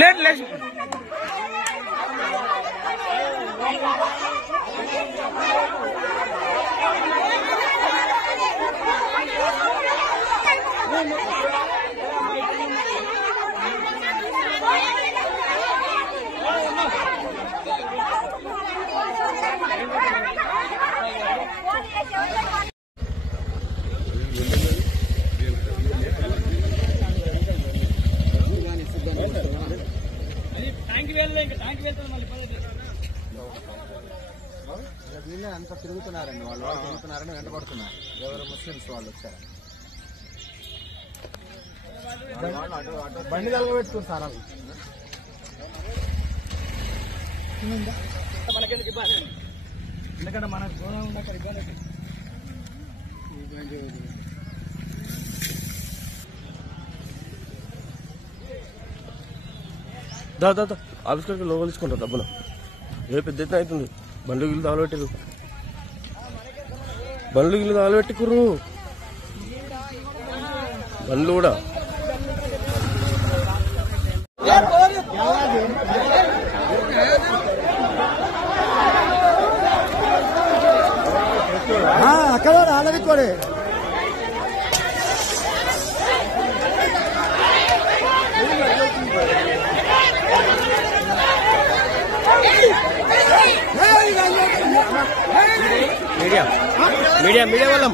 Late late వీళ్ళే అంతా తిరుగుతున్నారండి, వాళ్ళు తిరుగుతున్నారని వెంటబడుతున్నారు. ఎవరు ముస్లిమ్స్ వాళ్ళు వచ్చారు, బండి తలగబెట్టుకున్నారు సార్. అవి మనకెందుకు ఇబ్బంది, ఎందుకంటే మనకు దూరం ఉండక ఇబ్బంది. దా ఆవిష్కరణకి లోపల తీసుకుంటారు డబ్బున. ఏ పెద్ద ఎత్తున అవుతుంది. బండ్లు గిల్లు తాగలబెట్టారు, బండ్లు గిల్లు తాగలబెట్టుకుర్రు, బండ్లు కూడా. అక్కడ ఆలవికోడే మీడియా మీడియా వాళ్ళం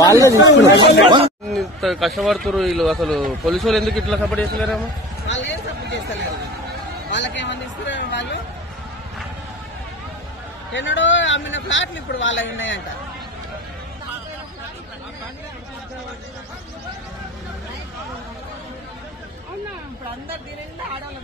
వాళ్ళే తీసుకున్నారు. కష్టపడుతున్నారు వీళ్ళు. అసలు పోలీసు వాళ్ళు ఎందుకు ఇట్లా సపోర్ట్ చేస్తలేరమ్మా? వాళ్ళు ఏం సపోర్ట్ చేస్తలేరు, వాళ్ళకేమన్నా ఇస్తున్నారు. వాళ్ళు ఎన్నడో అమ్మిన ఫ్లాట్లు ఇప్పుడు వాళ్ళవి ఉన్నాయంట. ఇప్పుడు అందరు దీని ఆడవాళ్ళు